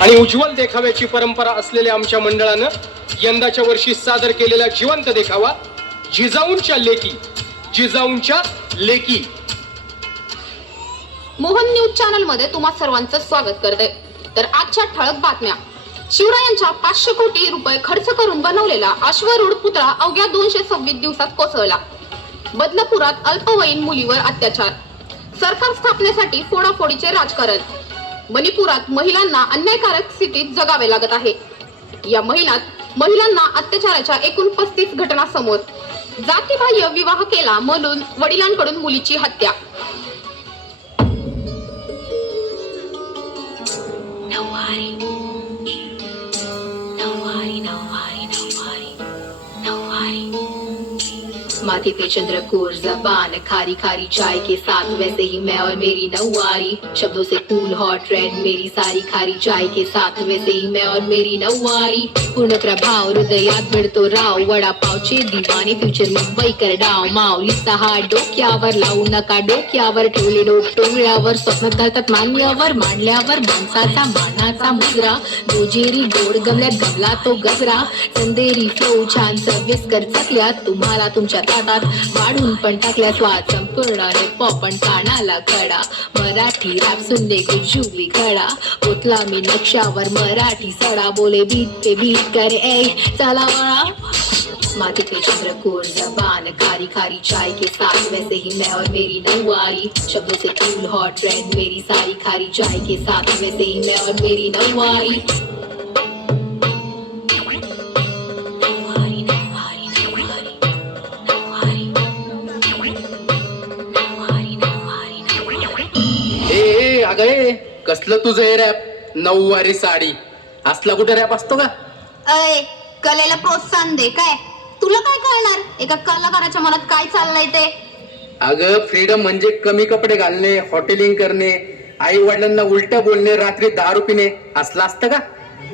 आणि उज्ज्वल देखाव्याची परंपरा असलेल्या आमच्या मंडळानं यंदाच्या वर्षी सादर केलेला जिवंत देखावा जिजाऊंच्या लेकी. जिजाऊंच्या लेकी. मोहन न्यूज चॅनल मध्ये तुम्हा सर्वांचं स्वागत करते. तर आजच्या ठळक बातम्या. शिवरायांच्या 500 कोटी रुपये खर्च करून बनवलेला अश्वरूढ पुतळा अवघ्या 226 दिवसात कोसळला. बदलापुरात अल्पवयीन मुलीवर अत्याचार. सरकार स्थापनेसाठी फोडाफोडीचे राजकारण. मणिपुरात महिलांना अन्यायकारक स्थितीत जगावे लागत आहे. या महिन्यात महिलांना अत्याचाराच्या एकूण 35 घटना समोर. जातीबाह्य विवाह केला म्हणून वडिलांकडून मुलीची हत्या. माथे पे चंद्रकोर जबान, खारी खारी चाय के साथ, वैसे ही मैं और मेरी नौवारी. शब्दों से कूल हॉट रेड मेरी सारी, खारी चाय के साथ वैसे ही मैं और मेरी नौवारी. पूर्ण प्रभाव हृदयात मिळतो राव, वडापावचे दिवाने फ्युचर मुंबईकर डाव. माऊलीचा हात डोक्यावर लावू नका, डोक्यावर ठेवले डोक टोंगळ्यावर. स्वप्न धरतात मान्यावर, मांडल्यावर माणसाचा मानाचा मुजरा. गोजेरी गोड गमल्यात गमला तो गजरा. चंदेरी फ्लो छान सविस्कर चकल्यात, तुम्हाला तुमच्या ताटात वाढून पण टाकल्या स्वाद. संपूर्ण पॉप पण कानाला कडा. मराठी रॅप सुनने को जुबी खडा. ओतला मी नक्षावर मराठी सडा. बोले बीट पे बीट कर ए चला वळा. माथे पे चंद्रकोर जबान, खारी खारी चाय के साथ, वैसे ही मैं और मेरी नौवारी. शब्दों से कूल हॉट रेड मेरी सारी, खारी चाय के साथ वैसे ही मैं और मेरी नौवारी. अगं कसलं तुझं हे रॅप? नऊवारी साडी असला कुठे रॅप असतो का? अय कलेला प्रोत्साहन दे. काय तुला काय कळणार एका कलाकाराच्या मनात काय चाललंय ते? अगं फ्रीडम म्हणजे कमी कपडे घालणे, हॉटेलिंग करणे, आई वडिलांना उलट्या बोलणे, रात्री दारू पिणे असलं असतं का?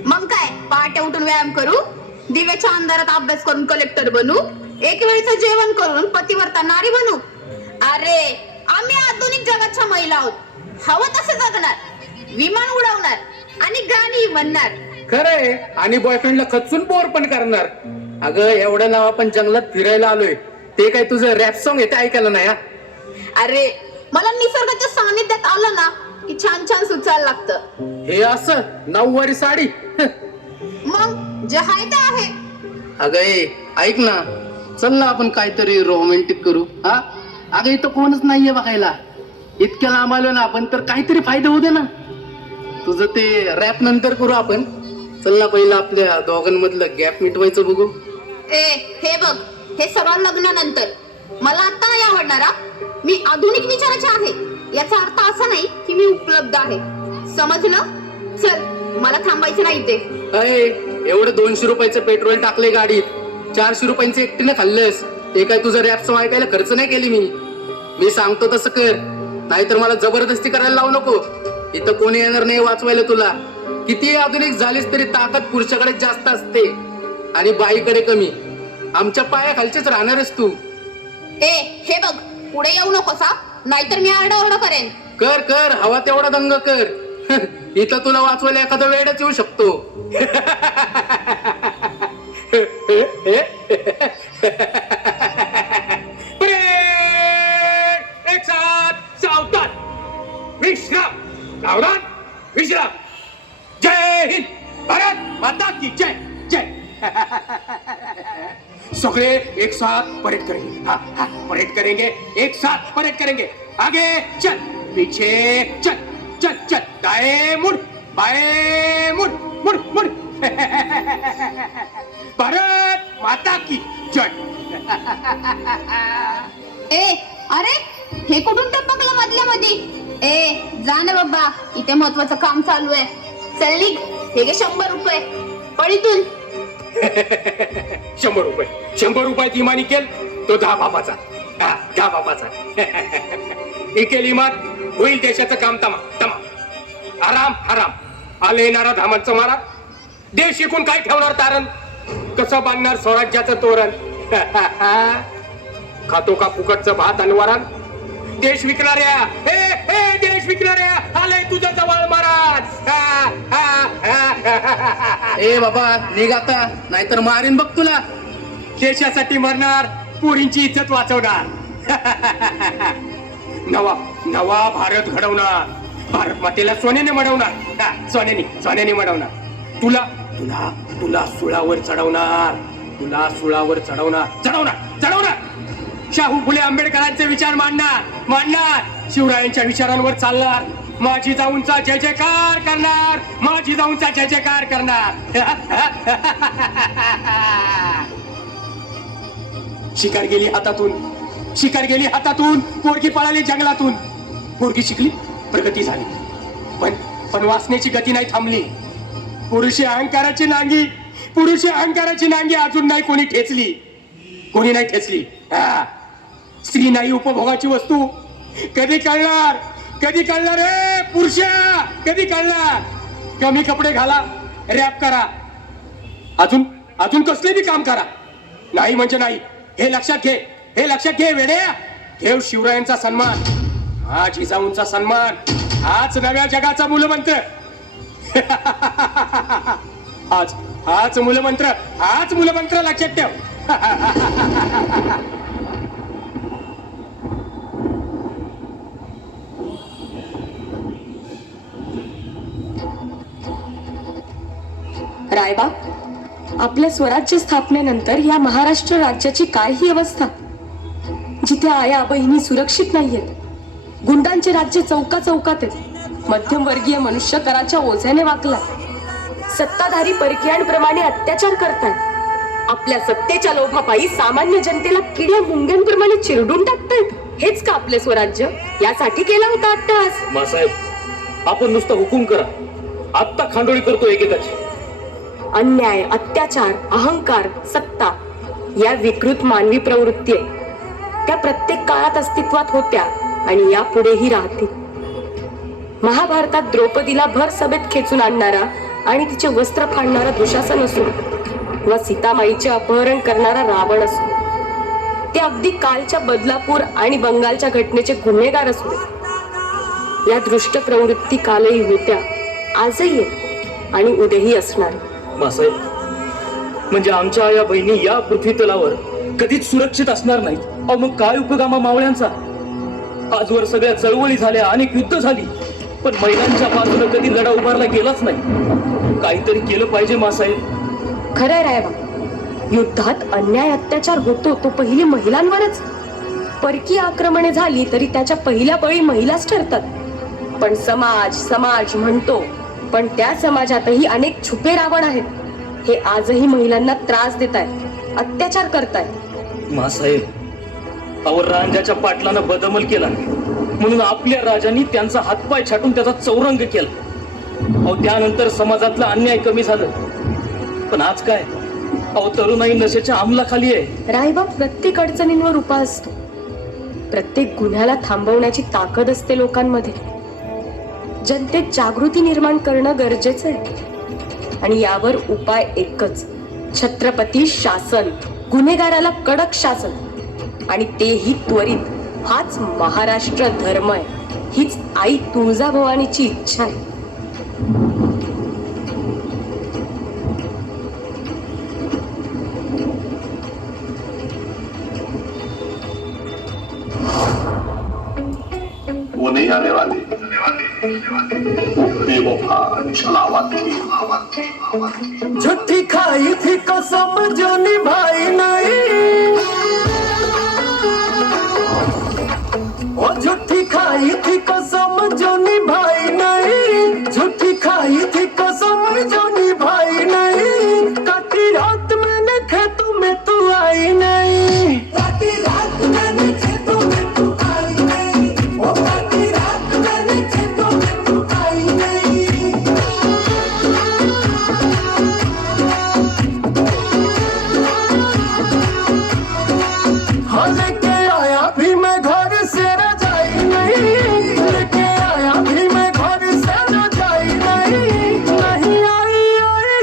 मग काय पहाटे उठून व्यायाम करू, दिव्याच्या अंधारात अभ्यास करून कलेक्टर बनू, एक वेळचं जेवण करून पतिव्रता नारी बनू. अरे आम्ही आधुनिक जगाच्या महिला आहोत. हवं तसं जगणार, विमान उडवणार आणि गाणी म्हणणार. खरंय. आणि बॉयफ्रेंडला खचून बोर पण करणार. अगं एवढ्या नाव आपण जंगलात फिरायला आलोय, ते काय तुझं रॅप सॉंग येते ऐकायला नाही? अरे मला निसर्गाच्या सानिध्यात आलं ना की छान छान सुचायला लागतं. हे असं नऊवारी साडी? मग जे आहे ते आहे. अगं ऐक ना, चल ना आपण काहीतरी रोमॅन्टिक करू. हा अगं इथं कोणच नाहीये बघायला. इतक्या लांब आलो ना आपण, तर काहीतरी फायदा होऊ दे ना. तुझं ते रॅप नंतर करू आपण. चल ना पहिलं आपल्या दोघांमधलं गॅप मिटवायचं बघू. हे बघ, हे सगळं लग्नानंतर. मला आता नाही आवडणारा. मी आधुनिक विचाराचे आहे याचा अर्थ असा नाही की मी उपलब्ध आहे. समजलं? चल मला थांबायचं नाही ते. एवढं 200 रुपयाचं पेट्रोल टाकले गाडीत, 400 रुपयांचे एकटीने खाल्लंस. ते काय तुझं रॅप सॉंग ऐकायला खर्च नाही केली मी सांगतो तसं कर, नाहीतर मला जबरदस्ती करायला लावू नको. इथं कोणी येणार नाही वाचवायला तुला. किती आधुनिक झालीस तरी ताकद पुरुषाकडे जास्त असते आणि बाईकडे कमी. आमच्या पायाखालचेच राहणारच तू. हे बघ, पुढे येऊ नकोस हा, नाहीतर मी आरडाओरडा करेन. कर हवा तेवढा दंग कर. इथं तुला वाचवायला एखादा वेळच येऊ शकतो. एक साथ सावधान, विश्राम, सावधान, विश्राम. जय हिंद, भारत माता की जय जय. सगळे एक साथ परेड करेंगे. हाँ परेड करेंगे, एक साथ परेड करेंगे. आगे चल, पीछे चल चल चल. दाएं मुड़, बाएं मुड़, मुड़ मुड़. भारत माता की जय. अरे हे कुठून टपकलं मधल्या मध्ये? जा ना बाबा, इथे महत्वाचं काम चालू आहे. चल निघ. हे घे 100 रुपये पळीतून. 100 रुपये, 100 रुपयात इमानी केल तो 10 बापाचा. 10 बापाचा. इकेल इमान होईल देशाचं काम तमा तमा. आराम हराम आले येणारा धामांचं मारा. देश शिकून काय ठेवणार तारण, कसं बांधणार स्वराज्याचं तोरण. खातो का फुकटचं भात आणि वरण. देश विकणाऱ्या, हे देश विकणाऱ्या, आलंय तुझं जवळ महाराज. ए बाबा निघ आता, नाहीतर मारेन बघ तुला. देशासाठी मरणार, पोरींची इज्जत वाचवणार. नवा नवा भारत घडवणार, भारत मातेला सोन्याने मडवणार. सोन्याने मडवणार. तुला तुला तुला सुळावर चढवणार, तुला सुळावर चढवणार. शाहू फुले आंबेडकरांचे विचार मांडणार. शिवरायांच्या विचारांवर चालणार. माझी जाऊनचा जय जयकार करणार. शिकार गेली हातातून, पोरगी पळाली जंगलातून. पोरगी शिकली, प्रगती झाली, पण वासनेची गती नाही थांबली. पुरुषी अहंकाराची नांगी अजून नाही कोणी ठेचली. स्त्री नाही उपभोगाची वस्तू. कधी कळणार रे पुरुषा, कधी कळणार? कमी कपडे घाला, रॅप करा, अजून कसले बी काम करा. नाही म्हणजे नाही, हे लक्षात घे वेड्या. ठेव शिवरायांचा सन्मान, हा जिजाऊंचा सन्मान. हाच नव्या जगाचा मूलमंत्र. हाच मूलमंत्र लक्षात ठेव. रायबा, आपल्या स्वराज्य स्थापनेनंतर या महाराष्ट्र राज्याची काय ही अवस्था, जिथे आया बहिणी सुरक्षित नाहीयेत. गुंडांचे राज्य चौकात आहेत. मध्यमवर्गीय मनुष्य कराच्या ओझ्याने वाकला. सत्ताधारी परकीयांप्रमाणे अत्याचार करतायत. आपल्या सत्तेच्या लोभापायी सामान्य जनतेला किड्या मुंग्यांप्रमाणे चिरडून टाकतायत. हेच का आपले स्वराज्य? यासाठी केला होता अट्टहास. मासाहेब, आपण नुसता हुकूम करा, आत्ता खांडोळी करतो एकेकाची. अन्याय, अत्याचार, अहंकार, सत्ता या विकृत मानवी प्रवृत्ती आहेत. त्या प्रत्येक काळात अस्तित्वात होत्या आणि यापुढेही राहतील. महाभारतात द्रौपदीला भर सभेत खेचून आणणारा आणि तिचे वस्त्र फाडणारा दुशासन असो, व सीतामाईचे अपहरण करणारा रावण असो, ते अगदी कालच्या बदलापूर आणि बंगालच्या घटनेचे गुन्हेगार असू दे. या दृष्ट प्रवृत्ती कालही होत्या, आजही आहेत आणि उद्याही असणार. मासाहेब, म्हणजे आमच्या या बहिणी या पृथ्वी तलावर कधीच सुरक्षित असणार नाहीत. अहो मग काय उपयोग आम्हा मावळ्यांचा? आजवर सगळ्या चळवळी झाल्या, अनेक युद्ध झाली, पण महिलांच्या बाजूने कधी लढा उभारला गेलाच नाही. काहीतरी केलं पाहिजे मासाहेब. खरंय रायबा, युद्धात अन्याय अत्याचार होतो तो पहिली महिलांवरच. परकीय आक्रमणे झाली तरी त्याच्या पहिल्या बळी महिलाच ठरतात. पण समाज म्हणतो, पण त्या समाजातही अनेक छुपे रावण आहेत. हे आजही महिलांना त्रास देत आहेत, अत्याचार करतायत. मासाहेब, अहो रांजाच्या पाटलानं बदमल केला म्हणून आपल्या राजांनी त्यांचा हातपाय छाटून त्याचा चौरंग केला. अहो त्यानंतर समाजातला अन्याय कमी झालं, पण आज काय? अहो तरुणाई नशेच्या अंमलाखाली आहे. रायबा, प्रत्येक अडचणींवर उपाय असतो. प्रत्येक गुन्ह्याला थांबवण्याची ताकद असते लोकांमध्ये. जनतेत जागृती निर्माण करणं गरजेचं आहे आणि यावर उपाय एकच, छत्रपती शासन. गुन्हेगाराला कडक शासन आणि तेही त्वरित. हाच महाराष्ट्र धर्म आहे, हीच आई तुळजाभवानीची इच्छा आहे. वो नहीं आने वाले बेवफा छलावा थी। झूठी खाई थी कसम जो निभाई नहीं, वो झूठी खाई थी कसम जो निभाई नहीं, झूठी खाई थी कसम जो निभाई नहीं। काटी रात मैंने खेतों में तू आई नहीं, काटी रात मैंने खेतों में तू आई नहीं, वो काटी रात मैंने खेतों में तू आई नहीं। हाँ लेके आया भी मैं घर से रजाई नहीं, लेके आया भी मैं घर से रजाई नहीं। नहीं आई आई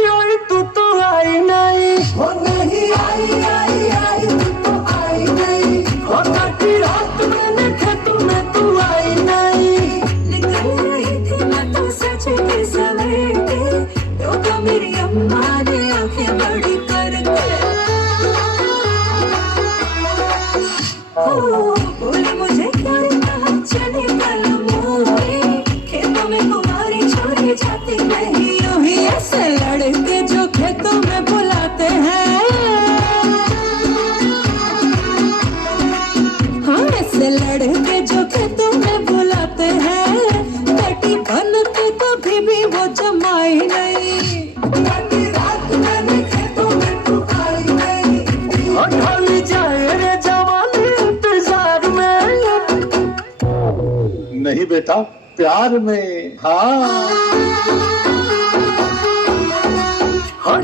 प्यार में हाँ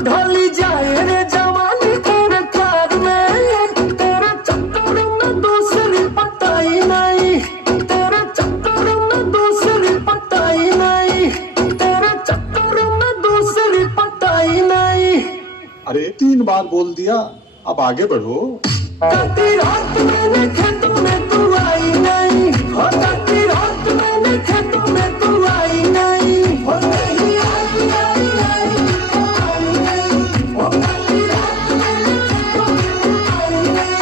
ढली जाए रे जवानी तेरे प्यार में तेरे चक्कर में दूसरी पटाई नहीं तेरे चक्कर में दूसरी पटाई नहीं तेरे चक्कर में दूसरी पटाई नहीं। अरे 3 बार बोल दिया, अब आगे बढ़ो। काटी रात मैंने खेतों में तू आई नहीं हो काटी रात मैंने खेतों में तू आई नहीं हो नहीं आई आई आई नहीं हो काटी रात मैंने खेतों में तू आई नहीं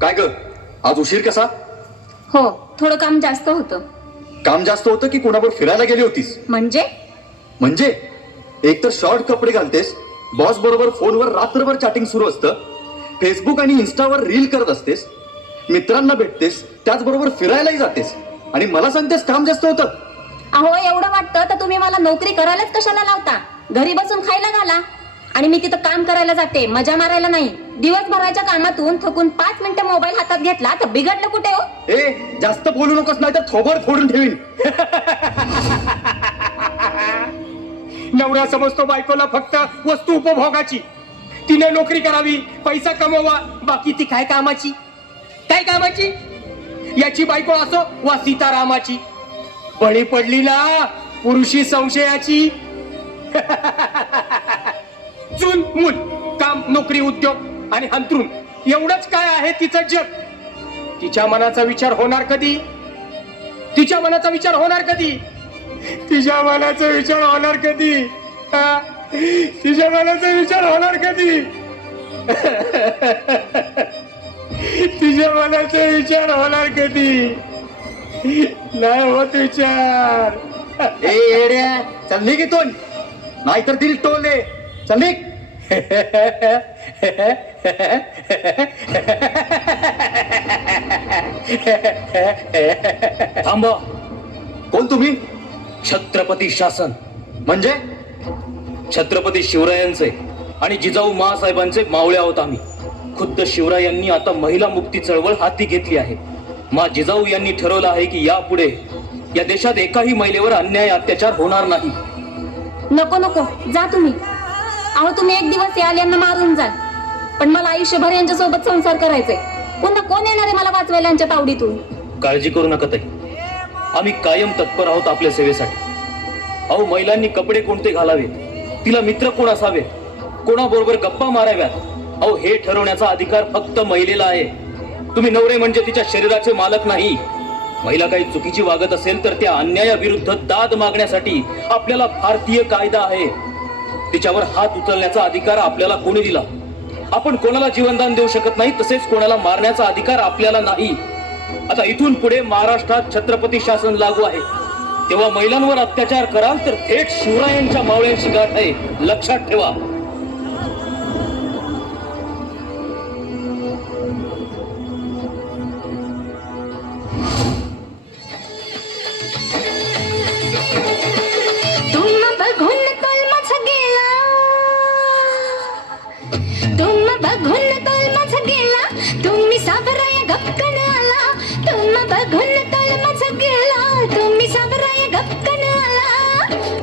काय ग आज उशीर कसा? हो थोडं काम जास्त होतं. काम जास्त होतं की कोणाबरोबर फिरायला गेली होतीस? म्हणजे एक तर शॉर्ट कपडे घालतेस, बॉस बरोबर फोनवर रात्रभर चॅटिंग सुरू असतं, फेसबुक आणि इन्स्टावर रील करत असतेस, मित्रांना भेटतेस, त्याचबरोबर फिरायलाही जातेस आणि मला सांगतेस काम जास्त होतं. अहो एवढं वाटतं तर तुम्ही मला नोकरी करायलाच कशाला लावता? घरी बसून खायला घाला. आणि मी तिथं काम करायला जाते, मजा मारायला नाही. दिवसभराच्या कामातून थकून 5 मिनिटं मोबाईल हातात घेतला तर बिघडलं कुठे हो? ए जास्त बोलू नकोस नाही तर थोबड फोडून ठेवीन. नवरा समजतो बायकोला फक्त वस्तू उपभोगाची. तिने नोकरी करावी, पैसा कमवा, बाकी ती काय कामाची? काय कामाची? याची बायको असो वा सीतारामाची, बळी पडली ना पुरुषी संशयाची. चून मूल, काम, नोकरी, उद्योग आणि अंथरूण एवढंच काय आहे तिचं जग. तिच्या मनाचा विचार होणार कधी? तिच्या मनाचा विचार होणार कधी? तिच्या मनाचा विचार होणार कधी? हा? तिच्या मनाचा विचार होणार कधी? तिच्या मनाचा विचार होणार कधी? नाही होत विचार. ए येड्या चल निघ इथून, नाहीतर दिल टोले. चल निघ. थांबा. कोण तुम्ही? छत्रपती शासन. म्हणजे छत्रपती शिवरायांचे आणि जिजाऊ मासाहेबांचे मावळे आहोत आम्ही. खुद्द शिवरायांनी आता महिला मुक्ती चळवळ हाती घेतली आहे. मा जिजाऊ यांनी ठरवलं आहे की यापुढे या देशात एकाही महिलेवर अन्याय अत्याचार होणार नाही. नको नको जा तुम्ही. अहो तुम्ही एक दिवस याल यांना मारून जाल, पण मला आयुष्यभर यांच्या सोबत संसार करायचंय. पुन्हा कोण येणार आहे मला वाचवायला यांच्या तावडीतून? काळजी करू नका ताई, आम्ही कायम तत्पर आहोत आपल्या सेवेसाठी. अहो महिलांनी कपडे कोणते घालावेत, तिला मित्र कोण असावे, कोणाबरोबर गप्पा माराव्यात, अहो हे ठरवण्याचा अधिकार फक्त महिलेला आहे. तुम्ही नवरे म्हणजे तिच्या शरीराचे मालक नाही. महिला काही चुकीची वागत असेल तर त्या अन्यायाविरुद्ध दाद मागण्यासाठी आपल्याला भारतीय कायदा आहे. तिच्यावर हात उचलण्याचा अधिकार आपल्याला कोणी दिला? आपण कोणाला जीवनदान देऊ शकत नाही, तसेच कोणाला मारण्याचा अधिकार आपल्याला नाही. आता इथून पुढे महाराष्ट्रात छत्रपती शासन लागू आहे, तेव्हा महिलांवर अत्याचार कराल तर थेट शिवरायांच्या मावळ्यांची गाठ आहे, लक्षात ठेवा. तुम्ही साबराया गपकन आला, तुम्हा बघून तोल माझा गेला, तुम्ही साबराया गपकन आला.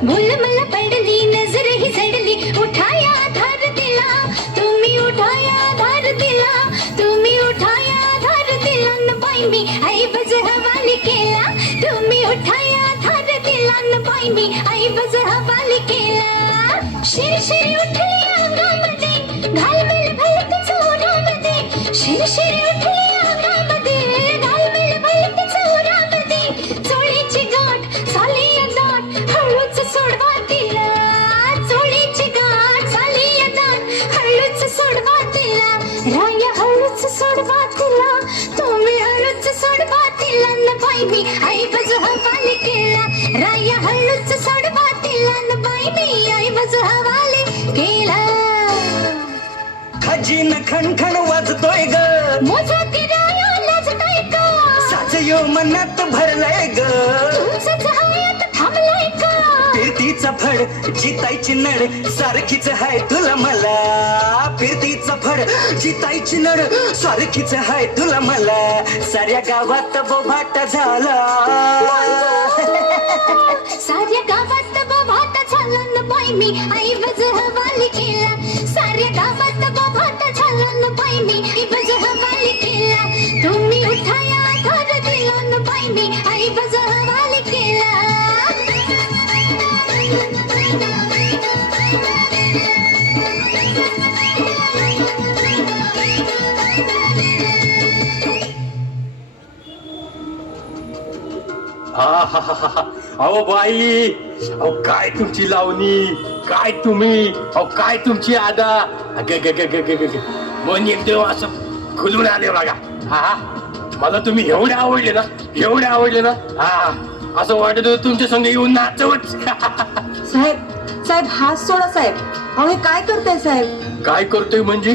भूल मला पडली, नजर ही जडली, उठाया आधार दिला, तुम्ही उठाया आधार दिला, तुम्ही उठाया आधार दिला न बाई मी ऐवज हवाली केला, तुम्ही उठाया आधार दिला न बाई मी ऐवज हवाली केला. शिरशिरी उठली अंगामध्ये, घालमेल भलत चोरामध्ये, शिरशिरी उठली अंगामध्ये, घालमेल भलत चोरामध्ये, चोळीची गाठ झाली दाट, हळूच सोडवा तिला, चोळीची गाठ झाली दाट, हळूच सोडवा तिला, राया हळूच सोडवा तिला, तुम्ही हळूच सोडवा तिला न बाई मी ऐवज हवाली केला, राया हळूच सोडवा तिला न बाई मी ऐवज हवाली केला. खजिन खणखण वाजतोय ग, मोजा ती राया लाजतोय का, साजयो मनात भरला थांबलंय ग फिरतीचा फड जितायची नड सारखीच हाय तुला मला फिरतीचा फड जितायची नड सारखीच हाय तुला मला साऱ्या गावात बोभाट झाला साऱ्या गावात बोभाट झाला न बाई मी ऐवज हवाली केला साऱ्या गावात बोभाट झाला न बाई मी ऐवज हवाली केला तुम्ही उठाया आधार दिला न बाई मी ऐवज हवाली केला अहो बाई, अहो काय तुमची लावणी, काय तुम्ही, अहो काय तुमची आदा, मन एकदम असं खुलून आले बघा. हा मला तुम्ही एवढे आवडले ना हा असं वाटत होतं तुमच्या संग येऊन नाचवच. साहेब हात सोडा साहेब. अहो हे काय करताय साहेब? काय करतोय म्हणजे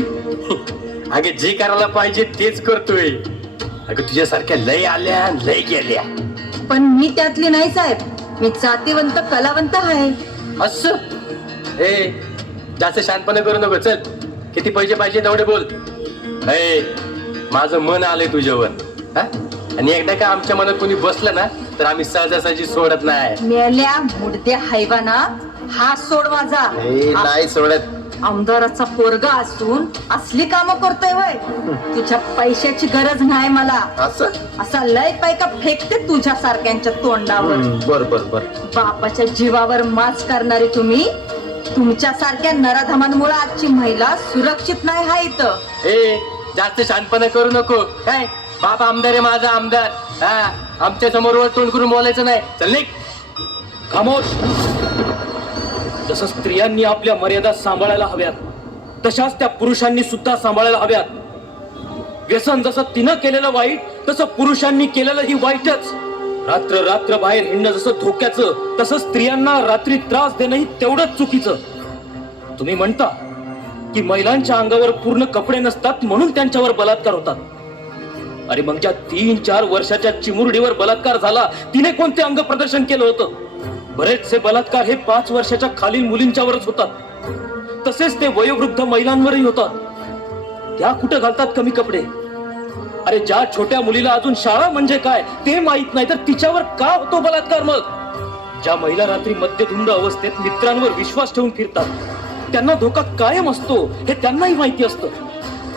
अगे जे करायला पाहिजे तेच करतोय. अगं तुझ्यासारख्या लय आल्या लय गेल्या. पण मी त्यातली नाही साहेब. मी जातीवंत कलावंत आहे. असं ए जास्त शांतपणे करू नको. चल किती पैसे पाहिजे तेवढे बोल. ए माझं मन आलंय तुझ्यावर. हा आणि एकदा का आमच्या मनात कोणी बसलं ना तर आम्ही सहजासहजी सोडत नाही. मेल्या मुडद्या हैवाना हात सोड माझा. नाही सोडत. आमदाराचा पोरगा असून असली कामं करतोय वय. तुझ्या पैशाची गरज नाही मला. असा लय पैका फेकते तुझ्या सारख्यांच्या तोंडावर. बर बर बर. बापाच्या जीवावर माच करणारी तुम्ही. तुमच्या सारख्या नराधमांमुळे आजची महिला सुरक्षित नाही हा इथं. ए जास्त शांतपणे करू नको. काय बाप आमदार आहे माझा आमदार. हा आमच्या समोर वर तोंड करून बोलायचं नाही. चल निघ. खामोश. जसं स्त्रियांनी आपल्या मर्यादा सांभाळायला हव्यात तशाच त्या पुरुषांनी सुद्धा सांभाळायला हव्यात. व्यसन जसं तिनं केलेलं वाईट तसं पुरुषांनी केलेलं ही वाईटच. रात्र रात्र बाहेर हिंडणं जसं धोक्याचं तसं स्त्रियांना रात्री त्रास देणंही तेवढंच चुकीचं. तुम्ही म्हणता की महिलांच्या अंगावर पूर्ण कपडे नसतात म्हणून त्यांच्यावर बलात्कार होतात. अरे मग ज्या 3-4 वर्षाच्या चिमुरडीवर बलात्कार झाला तिने कोणते अंग प्रदर्शन केलं होतं? बरेचसे बलात्कार हे 5 वर्षाच्या खालील मुलींच्यावरच होतात. तसेच ते वयोवृद्ध महिलांवरही होतात. त्या कुठं घालतात कमी कपडे? अरे ज्या छोट्या मुलीला अजून शाळा म्हणजे काय ते माहित नाही तर तिच्यावर का होतो बलात्कार? मग ज्या महिला रात्री मद्यधुंद अवस्थेत मित्रांवर विश्वास ठेवून फिरतात त्यांना धोका कायम असतो हे त्यांनाही माहिती असतं.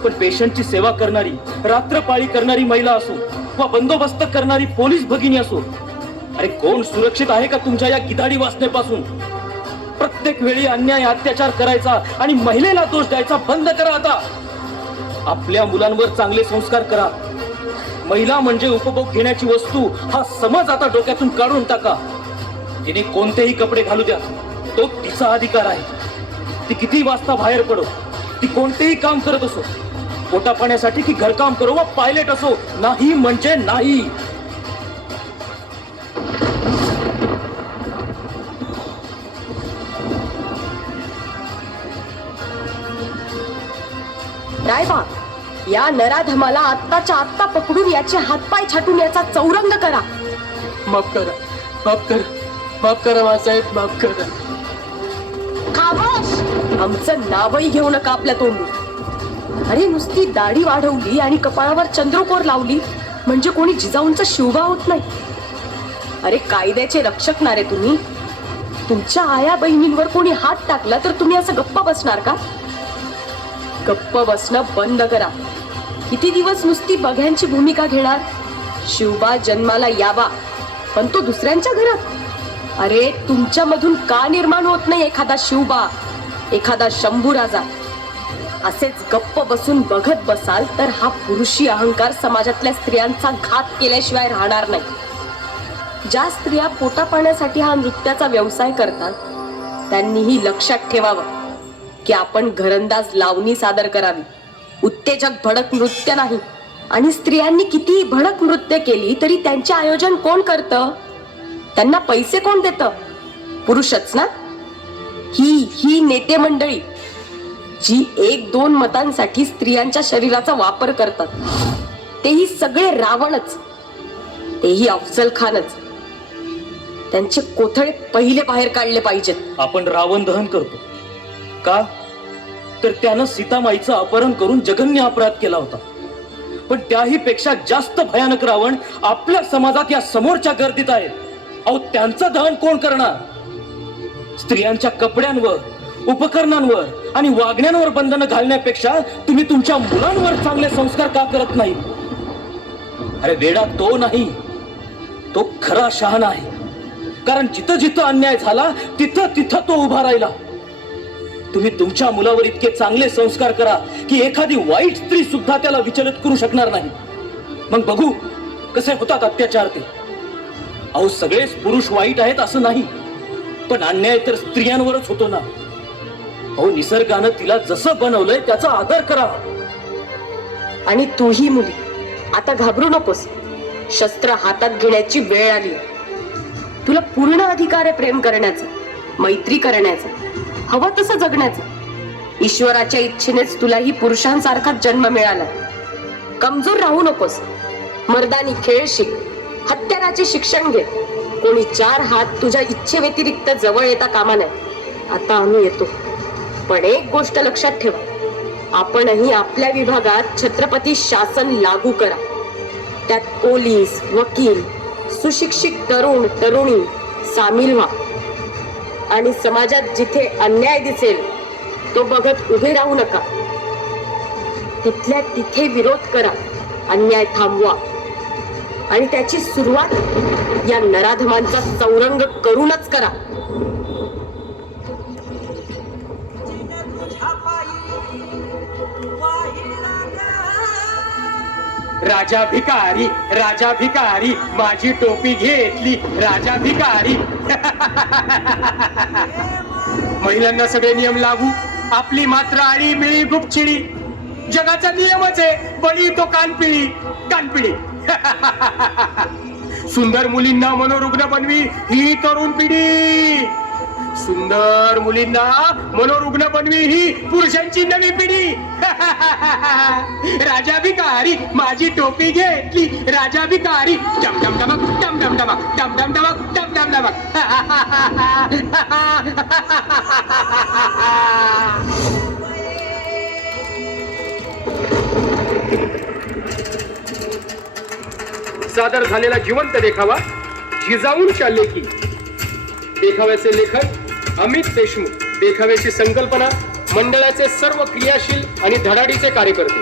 पण पेशंटची सेवा करणारी रात्रपाळी करणारी महिला असो वा बंदोबस्त करणारी पोलीस भगिनी असो, अरे कोण सुरक्षित आहे का तुमच्या या गिधाडी वासनेपासून? प्रत्येक वेळी अन्याय अत्याचार करायचा आणि महिलेला दोष द्यायचा बंद करा. आता आपल्या मुलांवर चांगले संस्कार करा. महिला म्हणजे उपभोग घेण्याची वस्तू हा समज आता डोक्यातून काढून टाका. तिने कोणतेही कपडे घालू द्या, तो तिचा अधिकार आहे. ती किती वाजता बाहेर पडो, ती कोणतेही काम करत असो, पोटा पाण्यासाठी की घरकाम करो वा पायलट असो, नाही म्हणजे नाही. रायबा, या नराधमाला आत्ताच्या आत्ता पकडून याचे हातपाय छाटून याचा चौरंग करा. माफ करा, माफ करा, माफ करा मासाहेब, माफ करा. खामोश. आमचं नावही घेऊ नका आपल्या तोंडून. अरे नुसती दाढी वाढवली आणि कपाळावर चंद्रकोर लावली म्हणजे कोणी जिजाऊंचा शिवबा होत नाही. अरे कायद्याचे रक्षक नारे तुम्ही. तुमच्या आया बहिणींवर कोणी हात टाकला तर तुम्ही असं गप्प बसणार का? गप्प बसणं बंद करा. किती दिवस नुसती बघ्यांची भूमिका घेणार? शिवबा जन्माला यावा पण तो दुसऱ्यांच्या घरात. अरे तुमच्या मधून का निर्माण होत नाही एखादा शिवबा, एखादा शंभू राजा? असेच गप्प बसून बघत बसाल तर हा पुरुषी अहंकार समाजातल्या स्त्रियांचा घात केल्याशिवाय राहणार नाही. ज्या स्त्रिया पोटा पाण्यासाठी हा नृत्याचा व्यवसाय करतात त्यांनीही लक्षात ठेवावं की आपण घरंदाज लावणी सादर करावी, उत्तेजक भडक नृत्य नाही. आणि स्त्रियांनी कितीही भडक नृत्य केली तरी त्यांचे आयोजन कोण करतं? त्यांना पैसे कोण देतं? पुरुषच ना. ही नेते मंडळी जी 1-2 मतांसाठी स्त्रियांच्या शरीराचा वापर करतात, तेही सगळे रावणच. तेही अफजल खानच. त्यांचे कोथळे पहिले बाहेर काढले पाहिजेत. आपण रावण दहन करतो का तर त्यानं सीतामाईचं अपहरण करून जघन्य अपराध केला होता. पण त्याही पेक्षा जास्त भयानक रावण आपल्या समाजात या समोरच्या गर्दीत आहेत. अहो त्यांचं दहन कोण करणार? स्त्रियांच्या कपड्यांवर, उपकरणांवर आणि वागण्यांवर बंधनं घालण्यापेक्षा तुम्ही तुमच्या मुलांवर चांगले संस्कार का करत नाही? अरे वेडा तो नाही, तो खरा शहाणा आहे. कारण जिथं जिथं अन्याय झाला तिथं तिथं तो उभा राहिला. तुम्ही तुमच्या मुलावर इतके चांगले संस्कार करा की एखादी वाईट स्त्री सुद्धा त्याला विचलित करू शकणार नाही. मग बघू कसे होतात अत्याचार ते. अहो सगळेच पुरुष वाईट आहेत असं नाही, पण अन्याय तर स्त्रियांवरच होतो ना. अहो निसर्गानं तिला जसं बनवलंय त्याचा आदर करा. आणि तूही मुली आता घाबरू नकोस. शस्त्र हातात घेण्याची वेळ आली. तुला पूर्ण अधिकार आहे प्रेम करण्याचा, मैत्री करण्याचा, हवं तसं जगण्याचा. ईश्वराच्या इच्छेनेच तुलाही पुरुषांसारखा जन्म मिळाला. कमजोर राहू नकोस. मर्दानी खेळ शिक, हत्याराचे शिक्षण घे. कोणी 4 हात तुझ्या इच्छे व्यतिरिक्त जवळ येता कामा नये. आता आम्ही येतो, पण एक गोष्ट लक्षात ठेवा, आपणही आपल्या विभागात छत्रपती शासन लागू करा. त्यात पोलीस, वकील, सुशिक्षित तरुण तरुणी सामील व्हा. आणि समाजात जिथे अन्याय दिसेल तो बघत उभे राहू नका. तिथल्या तिथे विरोध करा, अन्याय थांबवा. आणि त्याची सुरुवात या नराधमांचा चौरंग करूनच करा. राजा भिकारी, राजा भिकारी, माझी टोपी घेतली राजा भिकारी. महिलांना सगळे नियम लागू, आपली मात्र आळी मिळी गुपचिडी. जगाचा नियमच आहे, बळी तो कानपिळी कानपिळी. सुंदर मुलींना मनोरुग्ण बनवी ही तरुण पिढी. सुंदर मुलींना मनोरुग्ण बनवी ही पुरुषांची नवी पिढी. राजा भिकारी, माझी टोपी घेतली राजा भिकारी. डम डम डमक डम डम डमक डम डम डमक डम डम डमक. सादर झालेला जिवंत देखावा जिजाऊंच्या लेखी. देखाव्याचे लेखक अमित देशमुख. देखाव्याची संकल्पना मंडळाचे सर्व क्रियाशील आणि धडाडीचे कार्यकर्ते.